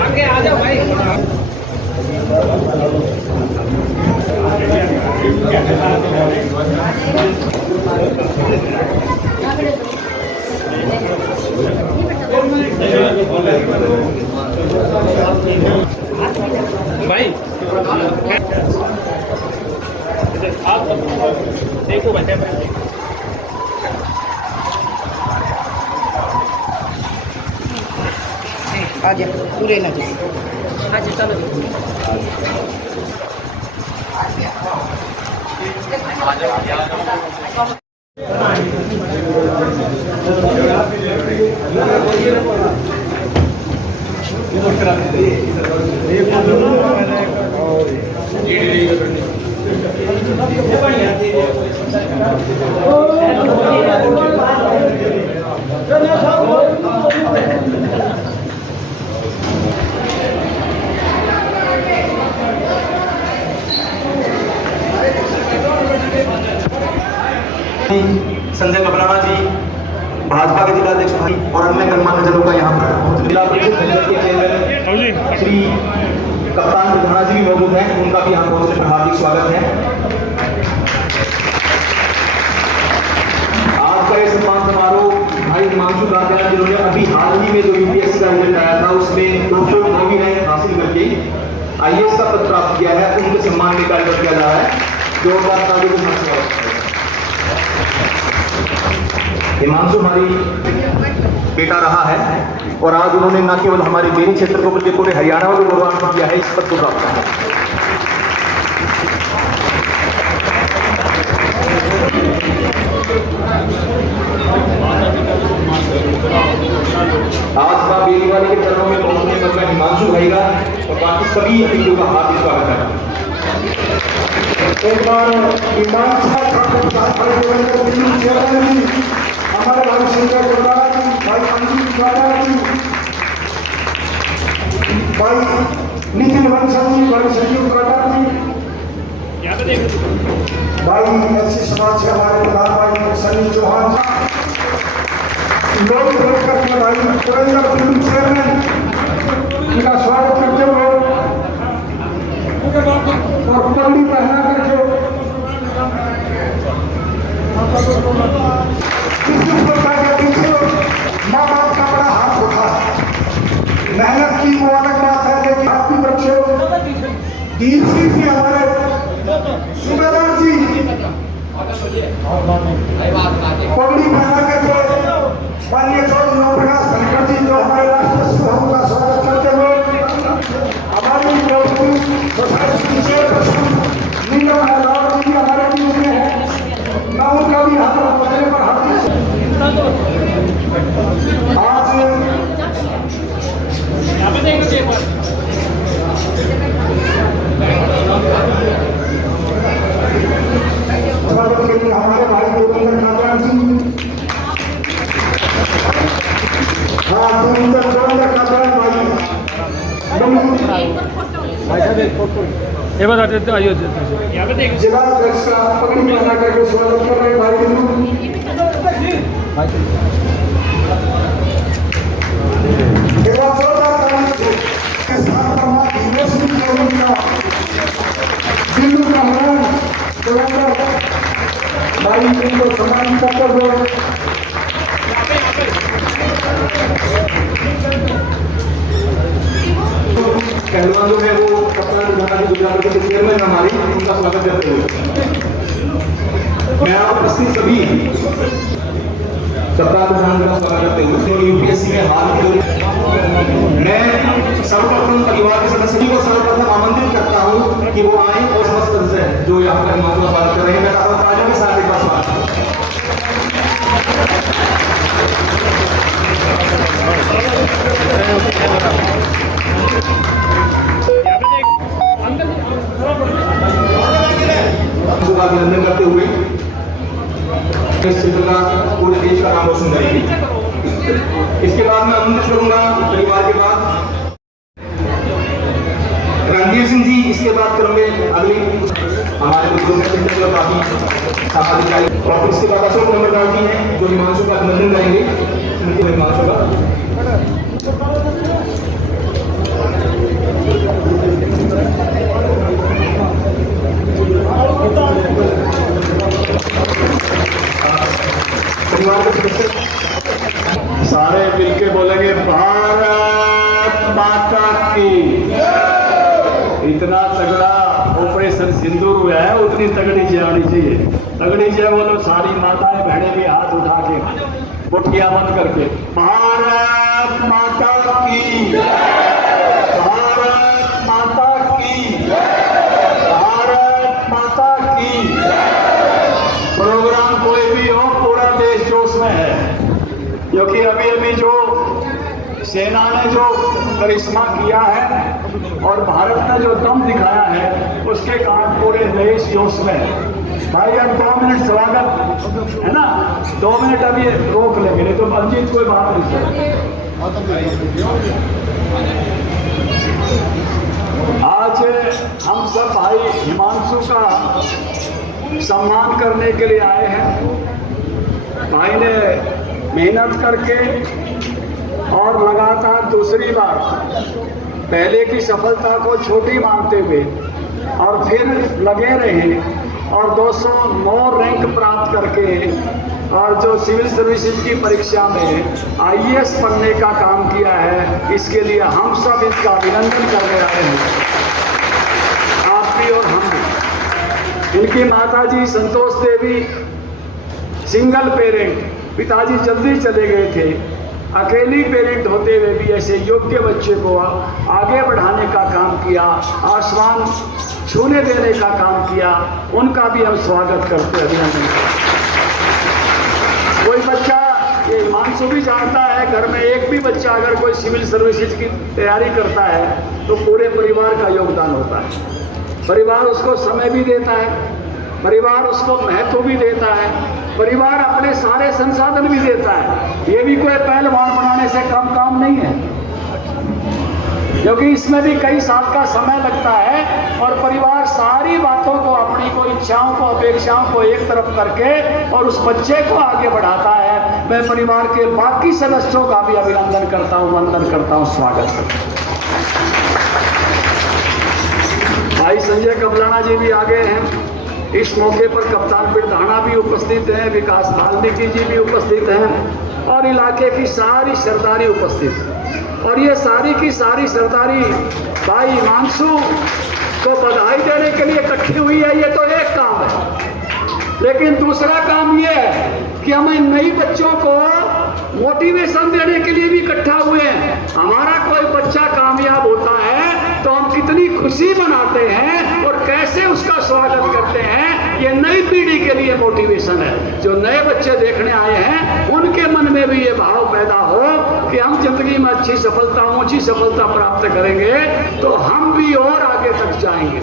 आगे आ जाओ भाई। भाई आप देखो बच्चे आज पूरे न आज चलो संजय कपलाना जी, भाजपा के जिलाध्यक्ष भाई और अन्य गणमान्य जनों का यहाँ पर जिला परिषद श्री कप्तान प्रधाना जी भी मौजूद हैं, उनका भी यहाँ पहुंचने पर हार्दिक स्वागत है। आज का ये सम्मान समारोह भाई हिमांशु कात्यायन जिन्होंने अभी हाल ही में जो यूपीएससी का रिजल्ट आया था उसमें 209वीं रैंक हासिल करके आईएएस का पद प्राप्त किया है, उनके सम्मान में कार्यक्रम किया जा रहा है। जोरदार तालियों के साथ हिमांशु हमारी बेटा रहा है और आज उन्होंने न केवल हमारे बेनी क्षेत्र को बल्कि पूरे हरियाणा को गौरवान्वित किया है, इस पद को प्राप्त किया है। आज का बेनी वाले के चरणों में पहुंचने पर मैं हिमांशु भाई का और बाकी सभी अतिथियों का हार्दिक स्वागत करता हूं। एक बार हमारे भाई संजय गुरदारा जी, भाई अंकित गुरदारा जी, भाई नितिन बंसल जी, भाई संजीव गुरदारा जी, भाई ऐसी समाज से हमारे प्रधान भाई सनी चौहान, लोग करके भाई सुरेंद्र फिल्म चेयरमैन, इनका स्वागत करते हुए और पगड़ी पहना करके माँ बाप का बड़ा हाथ होता है। मेहनत की वो अलग बात है, लेकिन आपकी बच्चे तीसरी थी हमारे सूबेदार जी पगड़ी पहना करके माननीय चौधरी ओम प्रकाश धनखड़ जी जो हमारे राष्ट्रीय समूह का स्वागत करते हुए हमारी सोसाइटी चेयरपर्सन नीलम हरदार जी हमारे बीच में है, मैं उनका भी हाथ पकड़ने पर हाथ आज स्वागत के लिए हमारे भाई देवेंद्र कांद्रा जी, हाँ देवेंद्र कांद्रा भाई जिला अध्यक्ष का पगड़ी बना करके स्वागत कर रहे भाई भाई इनको सम्मान करते हुए पहलवान जो है वो कप्तान गुजरात के चेयरमैन हमारी, उनका स्वागत करते हुए मैं आप उपस्थित सभी कप्तान का स्वागत करते हुए यूपीएससी में हाल मैं सर्वप्रथम परिवार के सदस्यों को सर्वप्रथम आमंत्रित करता हूं कि वो आए और समस्त सदस्य जो यहाँ पर हिमांशु का स्वागत कर रहे हैं, मैं राजों के साथ एक बार स्वागत अभिनंदन करते हुए इस क्षेत्र का पूरे देश का नाम रोशन करेंगे। इसके बाद मैं आमंत्रित करूंगा परिवार के बाद रणधीर सिंह जी, इसके बाद करेंगे अगली हमारे बुजुर्ग काफी सामाजिक और इसके बाद अशोक नंबरदार जी हैं जो हिमांशु का अभिनंदन करेंगे। हिमांशु का सारे मिलके बोलेंगे भारत माता की। इतना तगड़ा ऑपरेशन सिंदूर हुआ है, उतनी तगड़ी जय आनी चाहिए। तगड़ी जय बोलो सारी माताएं बहनें भी हाथ उठा के मुठ्ठियां बंद करके भारत माता की, भारत माता की, भारत माता की। प्रोग्राम कोई भी हो, पूरा देश जोश में है, क्योंकि अभी अभी जो सेना ने जो करिश्मा किया है और भारत ने जो दम दिखाया है, उसके कारण पूरे देश जोश में है। भाई अब 2 मिनट स्वागत है ना, 2 मिनट अभी रोक लेंगे, नहीं तो अजीत कोई बात नहीं सर। आज हम सब भाई हिमांशु का सम्मान करने के लिए आए हैं। भाई ने मेहनत करके और लगातार दूसरी बार पहले की सफलता को छोटी मानते हुए और फिर लगे रहे और 209 रैंक प्राप्त करके और जो सिविल सर्विसेज की परीक्षा में आईएएस बनने का काम किया है, इसके लिए हम सब इसका अभिनंदन करने आए हैं, आप भी और हम भी। इनकी माताजी संतोष देवी सिंगल पेरेंट, पिताजी जल्दी चले गए थे अकेली पेरेंट होते हुए भी ऐसे योग्य बच्चे को आगे बढ़ाने का काम किया, आसमान छूने देने का काम किया, उनका भी हम स्वागत करते हैं, अभिनंदन करते हैं। कोई बच्चा, ये हिमांशु भी जानता है, घर में एक भी बच्चा अगर कोई सिविल सर्विसेज की तैयारी करता है तो पूरे परिवार का योगदान होता है। परिवार उसको समय भी देता है, परिवार उसको महत्व भी देता है, परिवार अपने सारे संसाधन भी देता है। ये भी कोई पहलवान बनाने से कम काम नहीं है, क्योंकि इसमें भी कई साल का समय लगता है और परिवार सारी बातों को, अपनी को इच्छाओं को, अपेक्षाओं को एक तरफ करके और उस बच्चे को आगे बढ़ाता है। मैं परिवार के बाकी सदस्यों का भी अभिनंदन करता हूँ, वंदन करता हूँ, स्वागत करता हूँ। भाई संजय कबलाना जी भी आगे हैं। इस मौके पर कप्तान पिरधाना भी उपस्थित हैं, विकास वाल्मीकि जी भी उपस्थित हैं और इलाके की सारी सरदारी उपस्थित है। और ये सारी की सारी सरदारी भाई हिमांशु को बधाई देने के लिए इकट्ठी हुई है, ये तो एक काम है। लेकिन दूसरा काम ये है कि हम नई बच्चों को मोटिवेशन देने के लिए भी इकट्ठा हुए हैं। हमारा कोई बच्चा कामयाब होता है तो हम कितनी खुशी मनाते हैं और कैसे उसका स्वागत करते हैं, ये नई पीढ़ी के लिए मोटिवेशन है। जो नए बच्चे देखने आए हैं उनके मन में भी ये भाव पैदा हो कि हम जिंदगी में अच्छी सफलता, ऊंची सफलता प्राप्त करेंगे तो हम भी और आगे तक जाएंगे।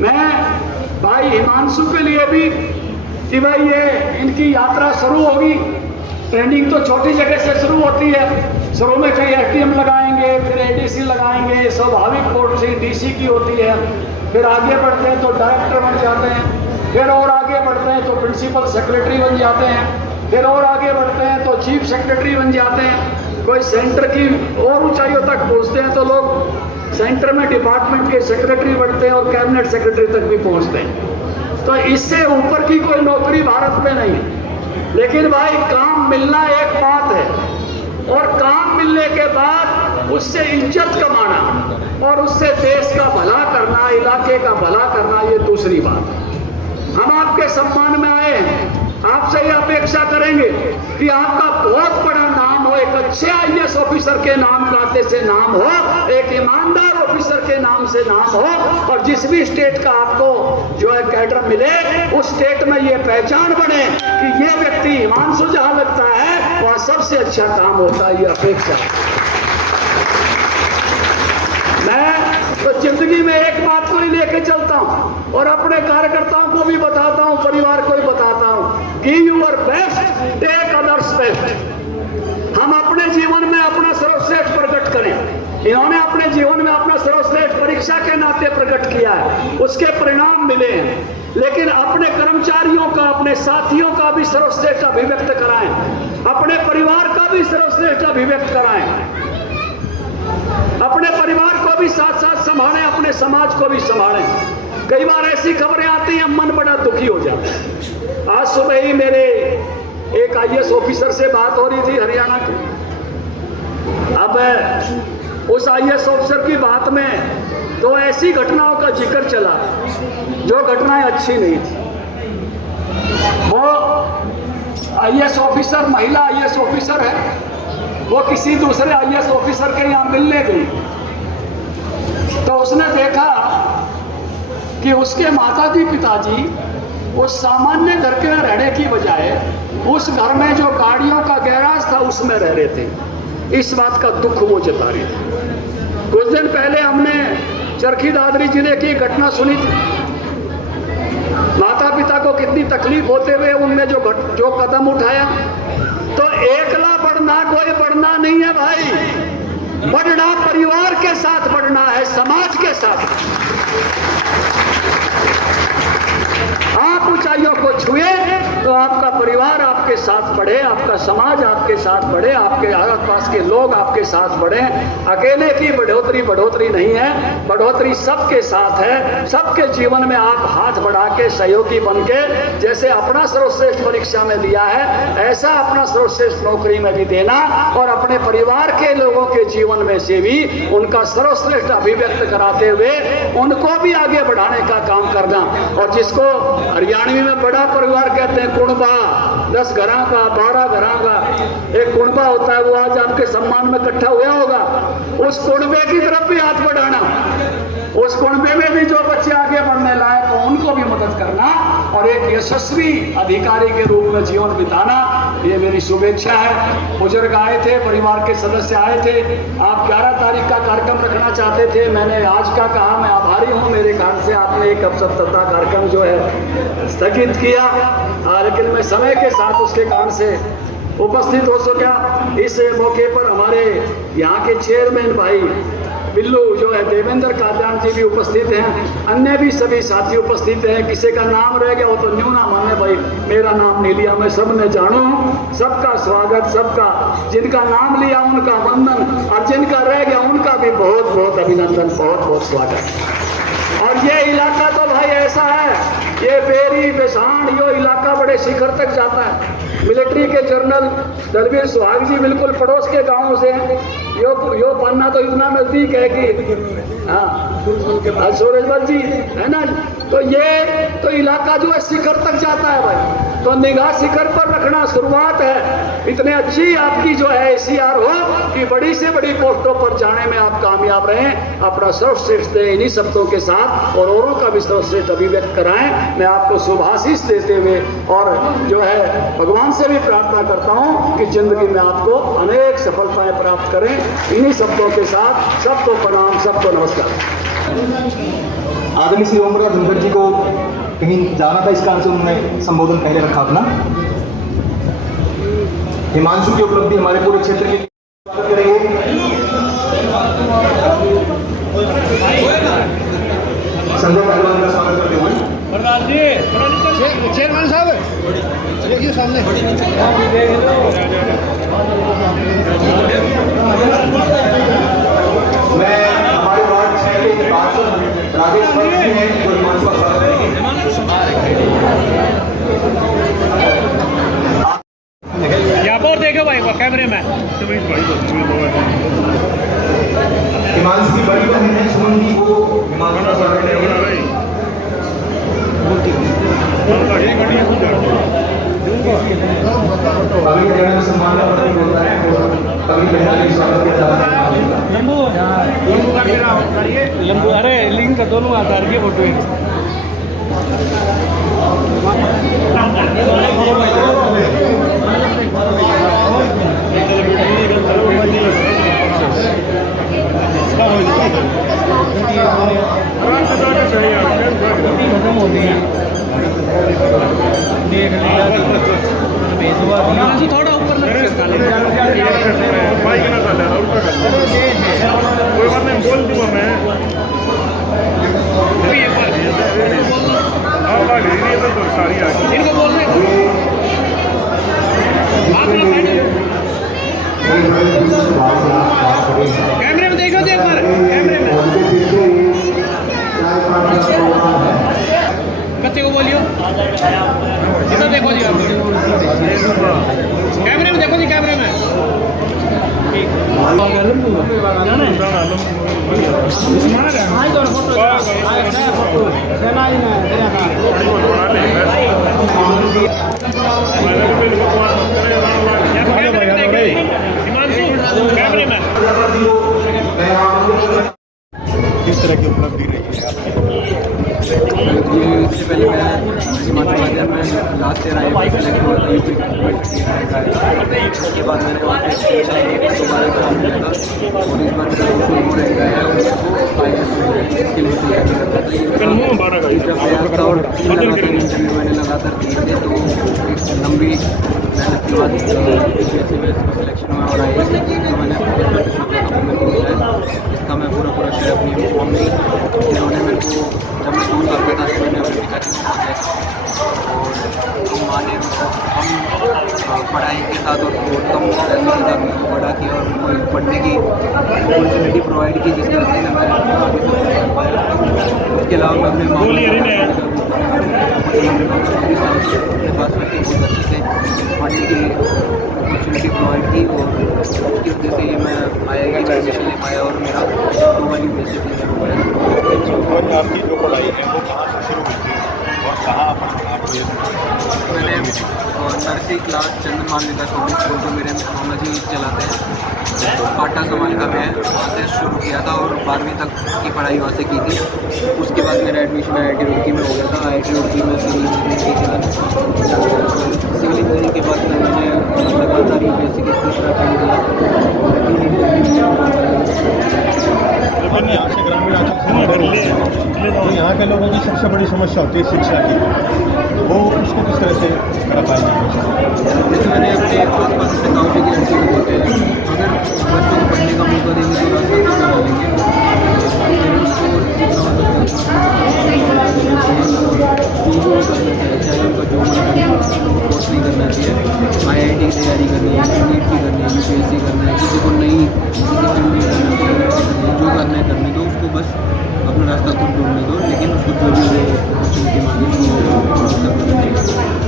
मैं भाई हिमांशु के लिए भी कि भाई ये इनकी यात्रा शुरू होगी, ट्रेनिंग तो छोटी जगह से शुरू होती है। शुरू में कहीं एटीएम लगाएंगे, फिर एडीसी लगाएंगे, स्वाभाविक पोस्ट से डीसी की होती है, फिर आगे बढ़ते हैं तो डायरेक्टर बन जाते हैं, फिर और आगे बढ़ते हैं तो प्रिंसिपल सेक्रेटरी बन जाते हैं, फिर और आगे बढ़ते हैं तो चीफ सेक्रेटरी बन जाते हैं। कोई सेंटर की और ऊंचाइयों तक पहुंचते हैं तो लोग सेंटर में डिपार्टमेंट के सेक्रेटरी बनते हैं और कैबिनेट सेक्रेटरी तक भी पहुंचते हैं। तो इससे ऊपर की कोई नौकरी भारत में नहीं है। लेकिन भाई काम मिलना एक बात है और काम मिलने के बाद उससे इज्जत कमाना और उससे देश का भला करना, इलाके का भला करना, ये दूसरी बात है। हम आपके सम्मान में आए हैं, आपसे ये अपेक्षा करेंगे कि आपका बहुत बड़ा नाम हो, एक अच्छे आईएएस ऑफिसर के नाम खाते से नाम हो, एक ईमानदार ऑफिसर के नाम से नाम हो और जिस भी स्टेट का आपको जो है कैडर मिले उस स्टेट में ये पहचान बने कि ये व्यक्ति हिमांशु जहां लगता है वहां सबसे अच्छा काम होता है, ये अपेक्षा। मैं तो जिंदगी में एक बात को ही लेके चलता हूं और अपने कार्यकर्ताओं को भी बताता हूं, परिवार को भी बताता हूं, give your best, take others best. हम अपने जीवन में अपना सर्वश्रेष्ठ प्रकट करें। इन्होंने अपने जीवन में अपना सर्वश्रेष्ठ परीक्षा के नाते प्रकट किया है, उसके परिणाम मिले हैं। लेकिन अपने कर्मचारियों का, अपने साथियों का भी सर्वश्रेष्ठ अभिव्यक्त कराएं, अपने परिवार का भी सर्वश्रेष्ठ अभिव्यक्त कराएं, अपने परिवार को भी साथ साथ संभालें, अपने समाज को भी संभालें। कई बार ऐसी खबरें आती हैं, मन बड़ा दुखी हो जाता है। आज सुबह ही मेरे एक आईएएस ऑफिसर से बात हो रही थी हरियाणा की। अब उस आईएएस ऑफिसर की बात में तो ऐसी घटनाओं का जिक्र चला जो घटनाएं अच्छी नहीं थी। वो आईएएस ऑफिसर, महिला आईएएस ऑफिसर है, वो किसी दूसरे आईएएस ऑफिसर के यहाँ मिलने गई तो उसने देखा कि उसके माताजी पिताजी उस सामान्य घर के रहने की बजाय उस घर में जो गाड़ियों का गैराज था उसमें रह रहे थे। इस बात का दुख वो जता रही थी। कुछ दिन पहले हमने चरखी दादरी जिले की घटना सुनी थी। माता पिता को कितनी तकलीफ होते हुए उनने जो कदम उठाया। तो एकला बढ़ना कोई बढ़ना नहीं है भाई, बढ़ना परिवार के साथ बढ़ना है, समाज के साथ। आप ऊंचाइयों को छुए तो आपका परिवार आपके साथ बढ़े, आपका समाज आपके साथ बढ़े, आपके आसपास के लोग आपके साथ बढ़े। अकेले की बढ़ोतरी नहीं है, बढ़ोतरी सबके साथ है। सबके जीवन में आप हाथ बढ़ा के सहयोगी बन के जैसे अपना सर्वश्रेष्ठ परीक्षा में दिया है ऐसा अपना सर्वश्रेष्ठ नौकरी में भी देना और अपने परिवार के लोगों के जीवन में से भी उनका सर्वश्रेष्ठ अभिव्यक्त कराते हुए उनको भी आगे बढ़ाने का काम करना। और जिसको हरियाणवी में बड़ा परिवार कहते हैं, कुणबा, 10 घरा का, 12 घरा का एक कुनबा होता है, वो आज आपके सम्मान में इकट्ठा हुआ होगा। उस कुनबे की तरफ भी हाथ बढ़ाना, उस कुनबे में भी जो बच्चे आगे बढ़ने लायक हो उनको भी मदद करना और एक यशस्वी अधिकारी के रूप में जीवन बिताना, ये मेरी शुभेच्छा है। बुजुर्ग आए थे, परिवार के सदस्य आए थे, आप 11 तारीख का कार्यक्रम रखना चाहते थे, मैंने आज का कहा। मैं आभारी हूँ, मेरे कारण से आपने एक अवसरता कार्यक्रम जो है स्थगित किया, लेकिन मैं समय के साथ उसके कारण से उपस्थित हो सका। इस मौके पर हमारे यहाँ के चेयरमैन भाई बिल्लू जो है देवेंद्र कादियान जी भी उपस्थित हैं, अन्य भी सभी साथी उपस्थित हैं। किसी का नाम रह गया हो तो न्यू ना माने भाई, मेरा नाम नहीं लिया, मैं सब ने जानो। सबका स्वागत, सबका जिनका नाम लिया उनका वंदन और जिनका रह गया उनका भी बहुत बहुत अभिनंदन, बहुत बहुत स्वागत। और ये इलाका तो भाई ऐसा है, ये बेरी बेसाण यो इलाका बड़े शिखर तक जाता है। मिलिट्री के जनरल दलवीर सुहाग जी बिल्कुल पड़ोस के गांवों से हैं। यो पन्ना तो इतना नजदीक है कि हाँ सूरजबल जी है ना। तो ये तो इलाका जो है शिखर तक जाता है भाई, तो निगाह शिखर पर रखना शुरुआत है। इतने अच्छी आपकी जो है ACR हो कि बड़ी से बड़ी पोस्टों पर जाने में आप कामयाब रहें। अपना सर्वश्रेष्ठ दें इन्हीं शब्दों के साथ और औरों का भी सर्वश्रेष्ठ अभिव्यक्त कराएं। मैं आपको शुभाशीष देते हुए और जो है भगवान से भी प्रार्थना करता हूं कि जिंदगी में आपको अनेक सफलताएं प्राप्त करें। इन्हीं शब्दों के साथ सबको प्रणाम, सबको नमस्कार। आदरणीय श्री ओमप्रकाश धनखड़ जी को कहीं जाना था, इस कारण से उन्होंने संबोधन पहले रखा अपना। हिमांशु की उपलब्धि हमारे पूरे क्षेत्र के लिए स्वागत करेंगे। संजय पहलवान का स्वागत करते हुए चेयरमैन साहब देखिए सामने। मैं हमारे वार्ड के पार्षद राजेश भट्ट जी हैं जो हिमांशु का स्वागत करेंगे। यहाँ पर देखो भाई वो कैमरे में हिमांशु की बड़ी बहन है सुमन जी को हिमांशु का स्वागत करेंगे। अगली जगह में सम्मान का प्रतीक होता है, अगली बहन का स्वागत किया जाता है। लंबू अरे लिंक कर दोनों आधार की फोटो ही खत्म हो गई देख थोड़ा ऊपर कोई बात नहीं, बोल दूंगा मैं। इनको बोलने कैमरे में देखो तो एक बार कैमरे में बच्चे को बोलियो इधर देखो जी, आप कैमरे में देखो जी, कैमरे में कैमरे में किस तरह की उपलब्धि रही इससे पहले मैं हिमाचल में लास्ट ईयर आई सेलेक्ट हुआ था यूपी उसके बाद मैंने वहाँ पे दोबारा काम किया था और इस बार मेरा गया है उसके लिए तैयारी करता था। इसका प्रयास था और लगातार इंटरव्यू मैंने लगातार दिए थे, तो एक लंबी मेहनत के बाद सिलेक्शन हुआ और आई तो मैंने इसका मैं पूरा श्रेय अपनी मम्मी जिन्होंने मेरे को जब मैं स्कूल करता था तो मैंने अपने पिताजी और माँ ने हम पढ़ाई के साथ और कम पैसों के साथ मुझको बड़ा किया और मुझको पढ़ने की अपॉर्चुनिटी प्रोवाइड की, जिसकी वजह से मैं आगे बढ़ पाया। उसके अलावा मैं अपने माँ अपने पास रख के बहुत अच्छे से पढ़ने की अपॉर्चुनिटी प्रोवाइड की और उसकी वजह से ये मैं IIT का एडमिशन ले पाया और मेरा 2 वाली आपकी जो पढ़ाई है वो कहाँ से शुरू हुई थी और कहाँ आप मैंने 6वीं क्लास चंद्रमान विकास पब्लिक स्कूल जो मेरे मामा जी चलाते हैं, पाटा समाल का मैं वहाँ से शुरू किया था और 12वीं तक की पढ़ाई वहाँ से की थी। उसके बाद मेरा एडमिशन IIT रुड़की में हो गया था। IIT रुड़की में सिविल इंजीनियरिंग की थी। सिविल इंजीनियरिंग के बाद फिर मैंने लगातार UPSC की तीसरा अटेम्प्ट दिया और 3 इंटरव्यू लेकिन यहाँ से ग्रामीण आंचल तो यहाँ के लोगों की सबसे बड़ी समस्या होती है शिक्षा की, वो उसको किस तरह से कर पाएंगे? जैसे मैंने अपने आसपास से गाँव की लड़की को बोलते हैं, अगर बच्चों को पढ़ने का मौका देंगे तो रास्ता क्यों ना देंगे। चाहे उनका जो कोर्स नहीं करना चाहिए, IIT की तैयारी करनी है, नीट की करनी है, UPSC करना है, किसी को नहीं किसी फील्ड में करना है, जो करना है करने दो उसको, बस अपना रास्ता खुद ढूंढने दो, लेकिन उसको जो भी वो अपॉर्चुनिटी मांगे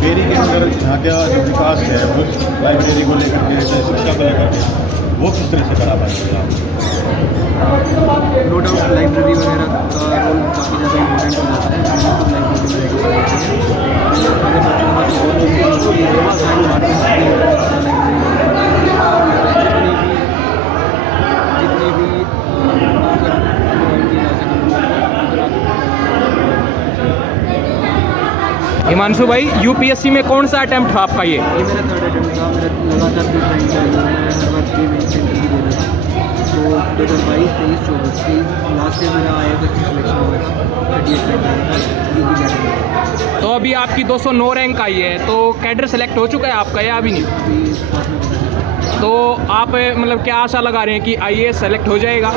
डेयरी के अंदर यहाँ का जो विकास है उस लाइब्रेरी को लेकर के, शिक्षा को लेकर के, वो किस तरह से करा पाएंगे आप? नो डाउट लाइब्रेरी वगैरह का रोल काफ़ी ज़्यादा इम्पोर्टेंट हो जाता है। हम लोग लाइब्रेरी में अगर बच्चों जितने भी हिमांशु भाई, UPSC में कौन सा अटेम्प्ट था आपका? ये मेरा 3rd अटेम्प्ट था। मेरा लगातार तीसरा इंटरव्यू है, हर बार 3 महीने इंटरव्यू दे रहा था। तो 2022, 23, 24 लास्ट ईयर मेरा IAS का सिलेक्शन हुआ था, 38 रैंक आया था UP कैडर। तो अभी आपकी 209 रैंक आई है, तो कैडर सेलेक्ट हो चुका है आपका या अभी नहीं? अभी बाद में पता चला। तो आप मतलब क्या आशा लगा रहे हैं कि IAS सेलेक्ट हो जाएगा?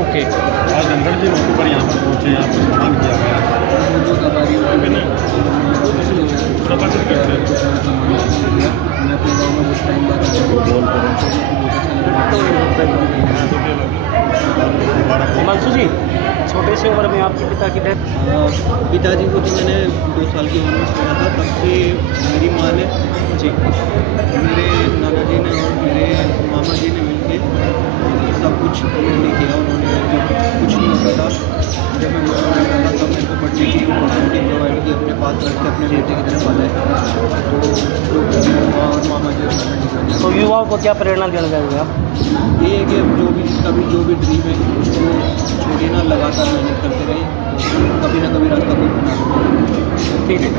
ओके। आज धनखड़ जी मौके पर यहाँ पर पहुँचे, यहाँ पर सम्मान किया गया। मैं अपने गाँव में कुछ टाइम बाद हिमांशु जी, छोटे से उम्र में आपके पिता की डेथ? पिताजी को तो मैंने 2 साल की उम्र में छोड़ा था। तब से मेरी माँ ने मेरे नाना जी ने और मेरे मामा जी ने मिलके सब कुछ मेरे लिए किया। उन्होंने जब कुछ नहीं होता था, जब मैं मोटा होता था तब मेरे को पढ़ने की अपॉर्चुनिटी प्रोवाइड की, अपने पास रख के अपने बेटे की तरह पाला है। तो माँ और मामा जी तो युवाओं को क्या प्रेरणा देना चाहेंगे आप? ये है कि जो भी जिसका भी जो भी ड्रीम है उसको छोड़िए ना, लगातार मेहनत करते रहिए, कभी ना कभी रास्ता खुद बना। ठीक है।